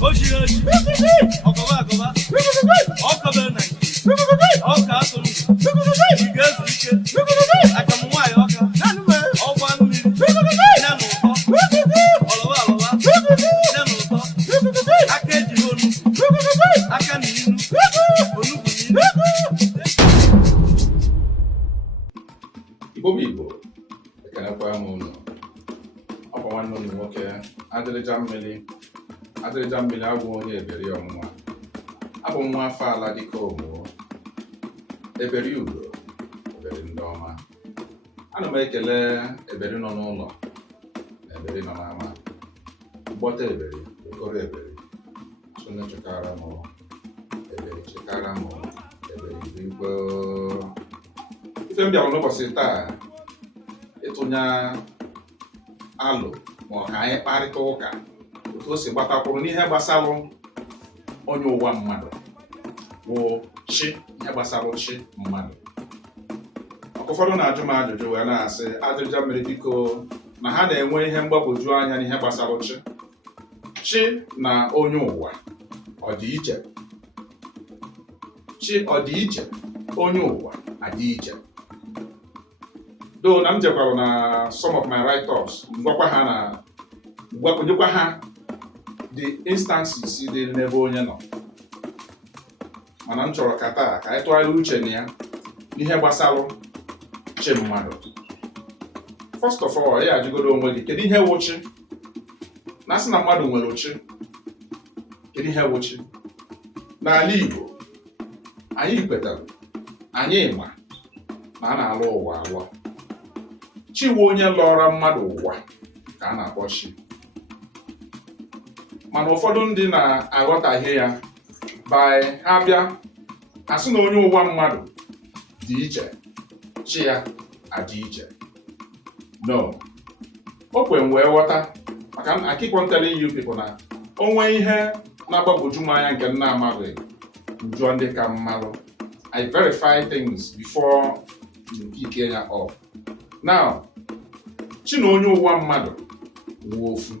Ojiroji, Ọkọba Akọba, Ọkọba Naịjirịa, Ọka Atụrụ, Ige Ezu Ike, Akamụ Nwaanyị Ọka, Ọgba Mmiri, Nne na Ụtọ, Ọlọba Alọba, Nne na Ụtọ, Aka Ejighị Onugbu, Aka na Inu, Onugbu na Inu. Igbo bụ Igbo, ekenekwa m unu. Ọ bụ nwanne unu nwoke Adịrịja mmiri agwụ onye eberi ọnwụnwa. Abụ m nwa afọ ala dịka omuo, eberi ugo, eberi ndị ọma. Ana m ekele eberi nọ n'ụlọ na eberi nọ n'ama. Mgbọta eberi, okoro eberi, Chune chekara m eberi, chekara m eberi igwe. Ife m bịara n'ụbọchị taa ịtụnye alụ ma ọ ka anyị kparịta ụka otu o si gbatakwuru n'ihe gbasara onye ụwa mmadụ bụ chi, ihe gbasara chi mmadụ. Ụfọdụ na-ajụ m ajụjụ wee na-asị Adịrịja mmiri biko na ha na-enwe ihe mgbagwoju anya n'ihe gbasara chi na onye ụwa ọ dị iche, chi ọ dị iche, onye ụwa adị iche. Though na m jekwara na some of my write-ups gwakwunyekwa ha the instances dị n'ebe onye nọ, mana m chọrọ ka taa ka anyị tụgharịa uche na ya n'ihe gbasara chi mmadụ. First of all, ya ajụgodo onwe gị kedu ihe wụ chi? Na sị na mmadụ nwere chi, kedu ihe wụ chi? N'ala Igbo anyị kwetara, anyị ma na a na-alụ ụwa alụ. Chi wụ onye lọrọ mmadụ ụwa ka a na-akpọ chi, mana ụfọdụ ndị na-aghọtahie ya by ha bịa asị na onye ụwa mmadụ dị iche, chi ya adị iche. No, o kwe m wee ghọta, maka I keep on telling you people na onwe ihe na-agbagwoju m anya nke m na-amaghị njụọ ndị ka mmadụ. I verify things before you pick ya up. Now, chi na onye ụwa mmadụ wụ ofu.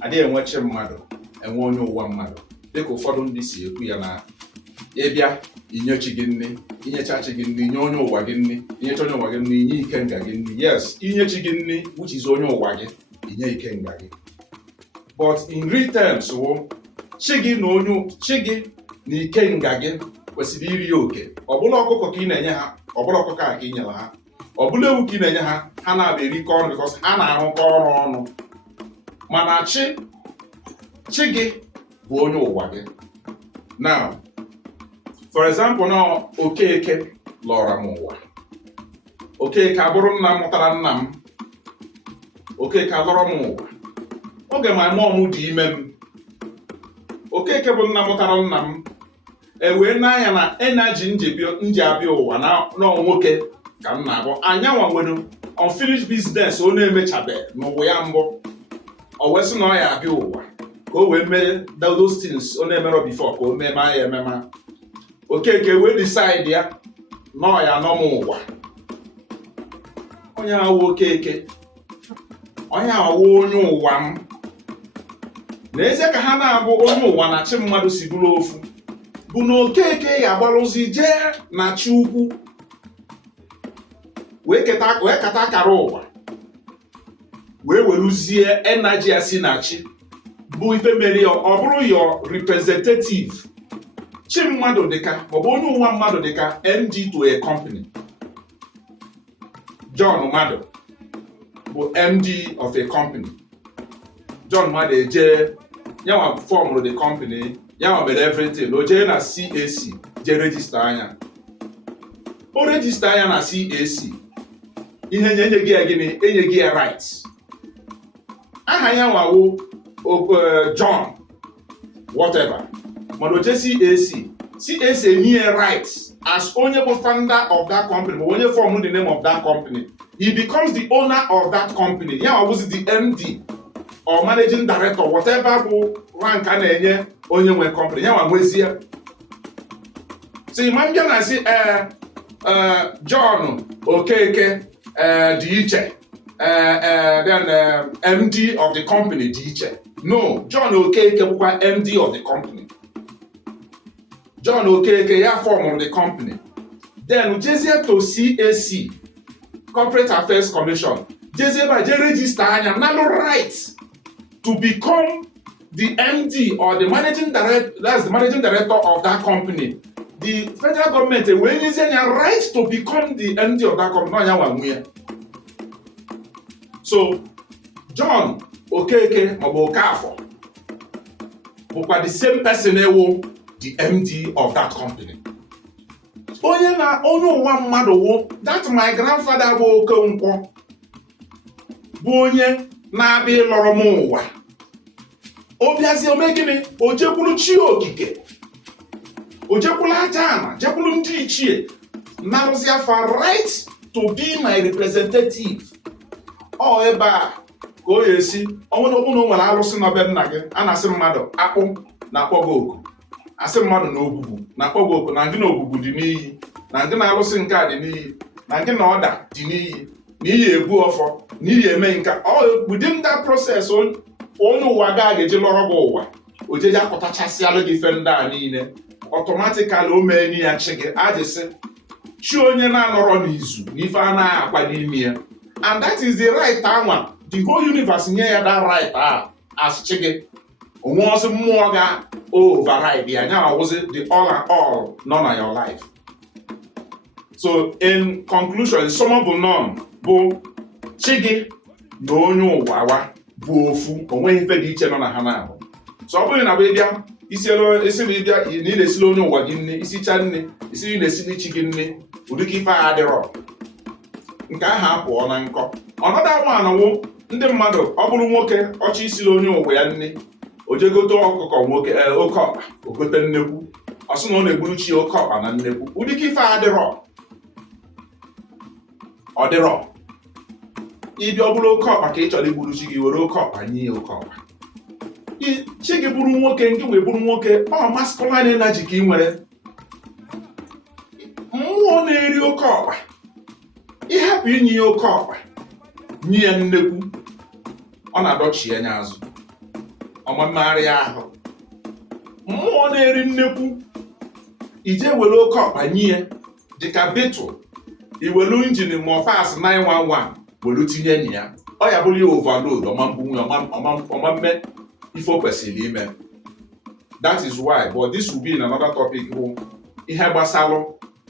Adịghị enwe chi mmadụ enwe onye ụwa mmadụ dịka ụfọdụ ndị si ekwu ya na ịbịa inye chi gị nri, inyecha chi gị nri, inye onye ụwa gị nri, inyecha onye ụwa gị nri, inye ikenga gị nri. Yes, inye chi gị nri which is onye ụwa gị, inye ikenga gị. But in real terms wụ chi gị na ikenga gị kwesịrị iri oke. Ọ bụla ọkụkọ ka ị na-enye ha, ọ bụla ọkụkọ a ka ị nyere ha, ọ bụla ewu ka ị na-enye ha, ha na-abịa erikọ ọnụ because ha na-arụkọ ọrụ ọnụ. Mana chi gị bụ onye ụwa gị. Now, for example, na Okeke lọrọ m ụwa. Okeke abụrụ nna mụtara nna m. Okeke alọrọ m ụwa oge my mom dị ime m. Okeke bụ nna mụtara nna m. Ewee n'anya na energy nji abịa ụwa na nwoke ka m na-abụ. Anyanwa nwere unfinished business ọ na-emechabe n'ụwa ya mbụ. O wee sị na ọ ya abịa ụwa ka o wee mee those things ọ na-emerọ before ka o mee ya emema. Okeke wee decide ya na ọ ya nọ m ụwa. Onye awụ Okeke, onye awụ onye ụwa m. N'ezie ka ha na-abụ onye ụwa na chi mmadụ si bụrụ ofu bụ na Okeke ya agbalụzi jee na chi ukwu wee kata akara ụwa wee weruzie energy ya si na chi bụ ife mere ya ọ bụrụ your representative. Chi mmadụ dịka ọ bụ onye ụwa mmadụ dịka MD to a company. John Mmadụ bụ MD of a company. John Mmadụ eje yanwa fọmụrụ the company, yanwa mere everything. O jee na CAC jee register anya. O register anya na CAC, ihe enye gị ya gịnị? Enye gị ya rights. Aha yanwa wụ John whatever. Mana o jee CAC enye ya rights as onye bụ founder of that company, but onye form the name of that company, he becomes the owner of that company. Yanwa wụzi the MD or managing director, whatever bụ rank a na-enye onye nwe company, yanwa nwezie. So ma m bịa na asị John Okeke dị iche, then MD of the company dị iche. No, John Okeke bụkwa MD of the company. John Okeke ya form the company. Then jezie to CAC, Corporate Affairs Commission. Jezie ba je register anya nalo right to become the MD or the managing director, that's the managing director of that company. The federal government will use any right to become the MD of that company. So John Okeke maọbụ Okafọ bụkwa the same person ewu the MD of that company. Onye ụwa mmadụ wụ that my grandfather bụ Okonkwo bụ onye na-abịa ịlọrọ m ụwa. O bịazie ome gịnị? O jekwuru chi okike, o jekwuru aja ama, jekwuru ndị ichie, narụzi afa right to be my representative. Ọ ebe a ka o esi ọnwụna ọbụna o nwere alụsị n'ọbịa nna gị, a na-asị mmadụ akpụ na-akpọ gị oku, asị mmadụ na ogbugbu na-akpọ gị oku, na gị na ogbugbu dị n'iyi, na gị na alụsị nke a dị n'iyi, na gị na ọda dị n'iyi, na iyi ebu ọfọ, na iyi eme nka. Within that process, onye ụwa ga-eji lọrọ gị ụwa, o jeje akọtachasịalụ gị ife ndị a niile, ọtọmatikali o mee ya chi gị, ajịsị chi onye na-anọrọ n'izu na ife a na-akwa n'ime ya. And that is the right anwa, the whole universe nye ya that right as chi gị. Onwe ọsị mmụọ ga override ya, nya awụzi the all and all nọ na your life. So in conclusion, summable none bụ chi gị na onye ụwa wa bụ ofu, onweghị ife dị iche nọ na ha na-abụ. So ọ bụrụ na bụ ịbịa isi ịbịa na ị na-esili onye ụwa gị nne, isicha nne, isi ị na-esili chi gị nne, ụdịka ife a adịrọ, nke ahụ apụọ na nkọ. Ọnọdụ anwụ ndị mmadụ, ọ bụrụ nwoke ọchị isili onye ụwa ya nne, o jegote ọkụkọ nwoke oke ọkpa, ogote nnekwu, ọ sị na ọ na-egburu chi oke ọkpa na nnekwu. Ụdịka ife a adịrọ, ọ dịrọ. Ịbịa ọ bụrụ oke ọkpa ka ị chọrọ igburu chi gị, were oke ọkpa nye ya oke ọkpa. Chi gị bụrụ nwoke, nke wee bụrụ nwoke, ọ masculine energy ka ị nwere. Mmụọ na-eri oke ọkpa, ịhapụ inye ya oke ọkpa, nye ya nnekwu, ọ na-adọchi anya azụ, ọma mmegharị ahụ. Mmụọ na-eri nnekwu, ije were oke ọkpa nye ya dịka beetle, iwelu injin ma ọfas 911 were tinye enyi ya, ọ ya bụrụ ya overload, ọma mme ife o kwesịrị ime. That is why, but this will be in another topic, bụ ihe gbasalụ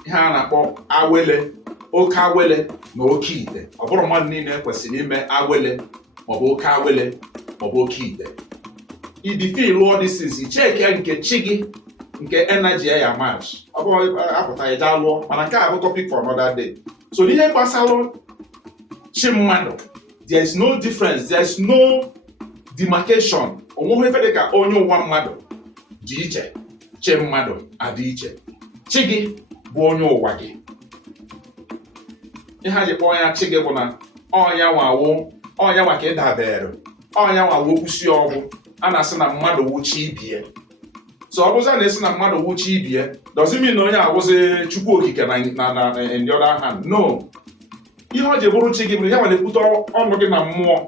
ihe a na-akpọ awele, oke awele na oke ite. Ọ bụrụ mmadụ niile kwesịrị ime awele maọbụ oke awele maọbụ oke ite. Idifil all these things, icheke nke chi gị, nke energy ya match. Ọ bụrụ apụta ya jee lụọ, mana nke a bụ topic for another day. So ihe gbasalụ chi mmadụ, there is no difference, there is no demarcation. Onweghị ife dị ka onye ụwa mmadụ dị iche, chi mmadụ adị iche. Chi gị bụ onye ụwa gị. Ihe a ji kpọọ ya chi gị bụ na ọnya nwa ka ị dabere, ọnya nwa wụ kwụsị ọgwụ. A na-asị na mmadụ wụchi ibie. So ọ bụza na-esi na mmadụ wụchi ibie, doesn't mean na onye awụzi Chukwu okike na in the other hand. No. Ihe ọ ji bụrụ chi gị bụ ya nwa na-ekwute ọnụ gị na mmụọ.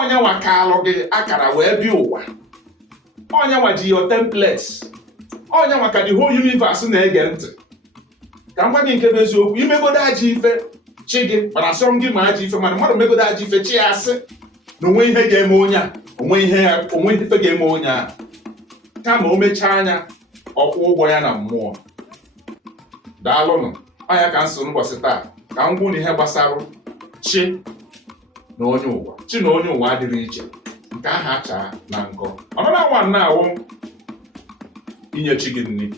Onye nwa ka alụ gị akara wee bịa ụwa. Onye nwa ji your templates. Onye nwa ka the whole universe na-ege ntị. Ka m gwa gị nke bụ eziokwu, imegodo aja ife chi gị, mana asọm gị ma aja ife, mana mmadụ megodo aja ife chi ya asị na onwe ihe ga-eme onye a, onwe ife ga-eme onye a. Kama o mechaa anya, ọkwụ ụgwọ ya na mmụọ. Daalụnụ. Ọnya ka m so n'ụbọchị taa, ka m gwụ na ihe gbasara chi na onye ụwa. Chi na onye ụwa adịrị iche, nke ahụ achaa na nkọ. Ọnọdụ nwa na-awụ inye chi gị nri.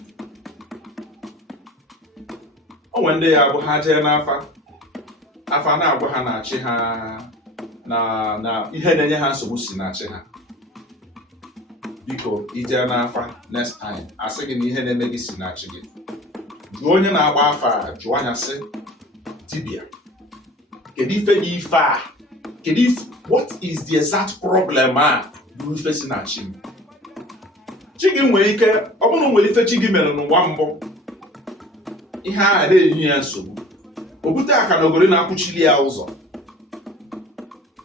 O nwere ndị ya bụ ha jee n'afa, afa na-agwa ha na chi ha na ihe na-enye ha nsogbu si na chi ha. Biko ije n'afa next time, asị gị na ihe na-eme gị si na chi gị, jụọ onye na-agba afa, jụọ anya sị, dibịa, kedu ife dị ife a? What is the exact problem bụ ife si na chi m? Chi gị nwere ike, ọ bụrụ nwere ife chi gị mere n'ụwa mbụ, ihe a na-enye ya nsogbu, o bute aka na ogori na-akwụchili ya ụzọ.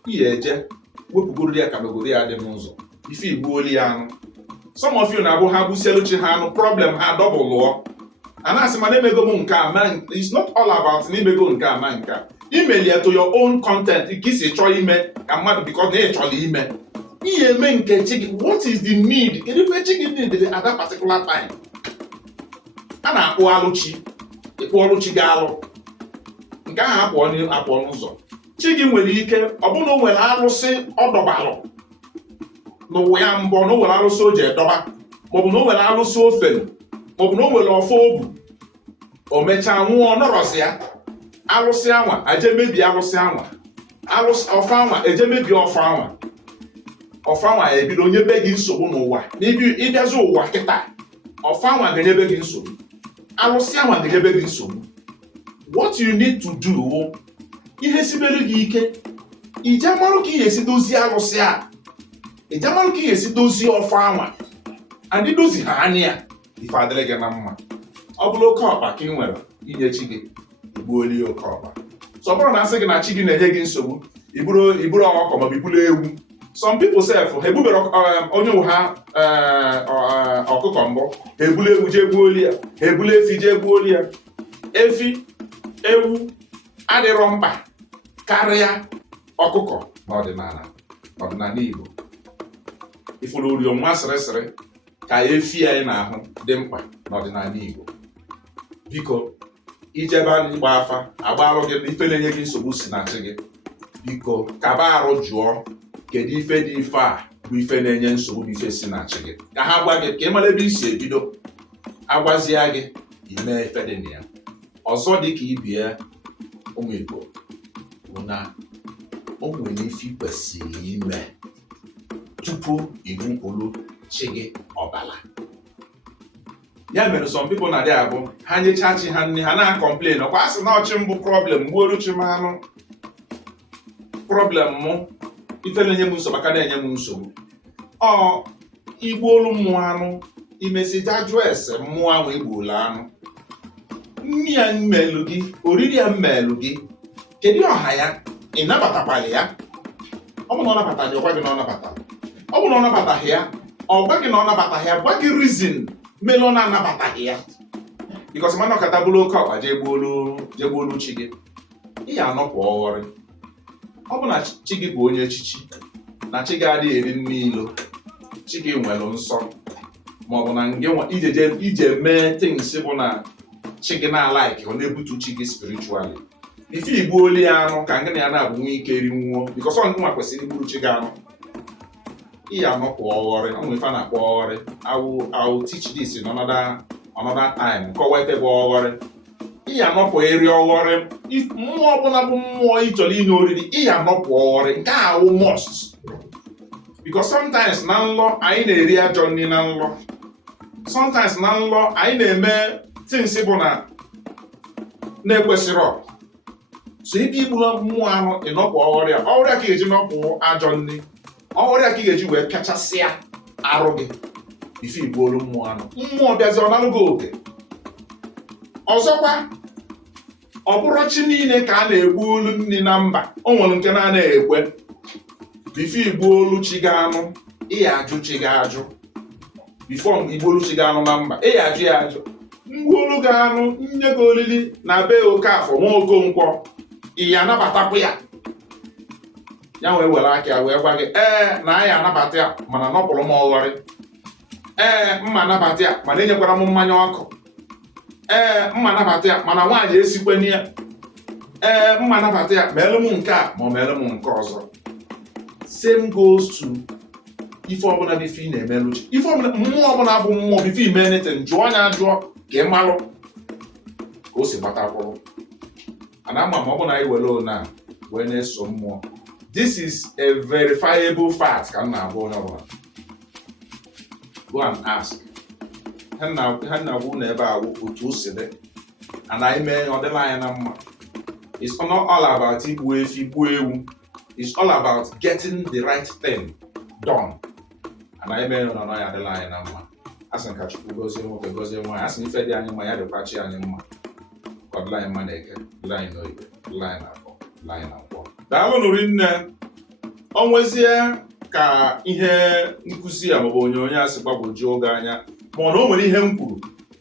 Ihe eje wepụgoro ya aka na ogori ya dị n'ụzọ, ife igbuoli ya anụ. Some of you na-abụ ha gbusielu chi ha anụ, problem ha double lụọ. A na-asị ma na-emego m nke a ma it's not all about na imego nke a ma nke a. Imelie to your own content nke isi chọọ ime ka mmadụ because na ị chọrọ ime. Ihe eme nke chi gị, what is the need? Kedu ife chi gị need at that particular time? A na-akpụ alụ chi, ịkpụ ọrụ chi gị alụ. Nke ahụ apụọ n'ụzọ. Chi gị nwere ike ọ bụrụ na o nwere arụsị ọ dọbalụ n'ụwa ya mbọ, na o nwere arụsị o ji edọba, maọbụ na o nwere arụsị ofelu, maọbụ na o nwere ọfọ obu, o mechaa nwụọ nọrọzi ya. Arụsị anwa eje mebie arụsị anwa, ọfọ anwa eje mebie ọfọ anwa, ọfọ anwa ebido nyebe gị nsogbu n'ụwa. Ịbịazi ụwa kịta, ọfọ anwa ga-enyebe gị nsogbu, arụsị anwa ga-enyebe gị nsogbu. What you need to do, ihe sibere gị ike, ije amarụ ka ị ga-esi dozie arụsị a, ije amarụ ka ị ga-esi dozie ọfọ anwa, and idozi ha anya ya, ife adịrị gị na mma. Ọ bụrụ oke ọkpa ka ị nwere inye chi gị, igbuoli oke ọkpa. So ọ bụrụ na asị gị na chi gị na-enye gị nsogbu, iburu ọkụkọ maọbụ iburu ewu. Some people sef ha ebubere onye nwe ha ọkụkọ mbụ, ha ebule ewu jee gbuoli ya, ha ebule efi jee gbuoli ya. Efi, ewu adịrọ mkpa karịa ọkụkọ n'ọdịnala Igbo. Ifuru ori ọnwa sịrịsịrị ka efi anyị na-ahụ dị mkpa n'ọdịnala Igbo. Biko ijebe ịgba afa agbarụ gị na ife na-enye gị nsogbu si na chi gị, biko kaba arụ jụọ kedu ife dị ife a bụ ife na-enye nsogbu bụ ife si na chi gị, ka ha gwa gị ka ị mara ebe i si ebido. Agwazie gị ime ife dị na ya. Ọzọ dị ka ibie ụmụ Igbo bụ na o nwere ife kwesịrị ime tupu igbupụrụ chi gị ọbala. Ya mere some people na-adị abụ ha nyechaa chi ha nne ha na-complain, ọkwa asị na ọchị mbụ problem gbuoru chi m anụ, problem mụ ife na-enye m nsogbu aka na-enye m nsogbu. Ọ igbuolu mmụọ anụ, imesi jajụọ ese mmụọ ahụ igbuola anụ. Nri ya mmelụ gị, oriri ya mmelụ gị, kedu ọha ya? Ị nabatakwala ya? Ọ bụ na ọ nabata gị, ọ gwa gị na ọ nabata. Ọ bụ na ọ nabataghị ya, ọ gwa gị na ọ nabataghị ya, gwa gị reason mere ọ na-anabataghị ya. Because mana ọkata bụrụ oke ọkpa jee gbuolu chi gị, ị ya anọpụ ọghọrị. Ọ bụ na chi gị bụ onye echichi, na chi gị adịghị eri nne ilo, chi gị nwere nsọ, maọbụ na ije mee things bụ na chi gị na-alaiki, ọ na-ebutu chi gị spiritually. Ife igbuoli ya anụ ka ngị na ya na-abụ nwe ike ri nwụọ, because ọ nwa kwesịrị igburu chi gị anụ. Ị ya anọpụ ọghọrị. Ọ nwere ife a na-akpọ ọghọrị. I will teach this in another time. Nkọwa ife bụ ọghọrị. Ị ya anọpụ eri ọghọrị. Mmụọ ọbụla bụ mmụọ ị chọrọ inye oriri, ị ya anọpụ ọghọrị. Nke a wụ must. Because sometimes na nlọ anyị na-eri ajọ nri na nlọ. Sometimes na nlọ anyị na-eme things bụ na-ekwesịrọ. So ibe igburu mmụọ ahụ ịnọpụ ọghọrịa, ọghọrịa ka ị ga-eji nọpụ ajọ nri, ọghọrịa ka ị ga-eji wee pịachasịa arụ gị ife igbuolu mmụọ anụ. Mmụọ bịazi ọ nalụ gị oke. Ọzọkwa, ọ bụrụ chi niile ka a na-egbuolu nri na mba, o nwere nke na-anaghị ekwe. Ife igbuolu chi gị anụ, ị ya ajụ chi gị ajụ. Before igbuolu chi gị anụ na mba, ị ya ajụ ya ajụ. Mgbuolu gị anụ, nye gị olili na be Okafọ nwa Okonkwo, ị ya anabatakwa ya. Ya wee were aka ya wee gwa gị na anyị anabata ya mana nọpụrụ m ọghọrị. Mma anabata ya mana enyekwara m mmanya ọkụ. Mma anabata ya mana nwaanyị esikweni ya. Mma anabata ya ma elu m nke a ma ọ ma elu m nke ọzọ. Same goes to ife ọbụla dị ife ị na-emelụ chi. Ife ọbụla mmụọ ọbụla bụ mmụọ bifo ime anything, jụọ ya ajụọ ka ị malụ ka o si gbatakwụrụ. Ana ama ma ọ bụ na anyị were ona wee na-eso mmụọ. This is a verifiable fact ka m na-agwa onye ọbụla. Go and ask. Ha na-agwa unu ebe a otu o si dị. And anyị mee ọ dịla anyị na mma. It's not all about igbu efi, igbu ewu. It's all about getting the right thing done. And anyị mee ọ ya adịla anyị na mma. Asị ka Chukwu gozie nwoke gozie nwaanyị. Asị ife dị anyị mma ya dịkwa chi anyị mma. Ka ọ dịla anyị mma na Eke, dịla anyị n'Oye, dịla anyị n'Afọ, dịla anyị na Nkwọ. Daalụ nụrụ nne. O nwezie ka ihe nkụzi a maọbụ onyonyo a si gbagwojuo oge anya ma ọ na o nwere ihe m kwuru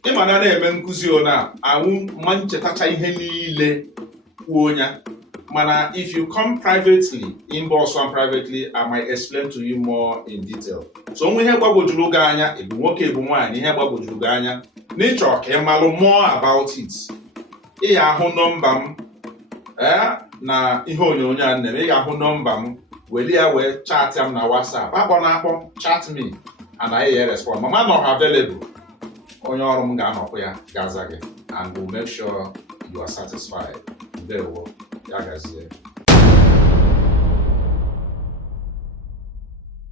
ịma na-eme nkụzi na anwụ ma nchetacha ihe niile kwuo ya mana if you come privately inbox one privately I might explain to you more in detail. So onwe ihe gbagwojuru gị anya ebu nwoke ebu nwaanyị ihe gbagwojuru gị anya n'ịchọ ka ị malụ more about it ị ga-ahụ nọmba m na ihe onyonyo a nne m ị ga-ahụ nọmba m weli ya wee chat m na WhatsApp akpọ chat me and I respond mama nọ available onye ọrụ m ga-anọkwa ya gaza gị and we'll make sure you are satisfied. Ndewo, ya gazie.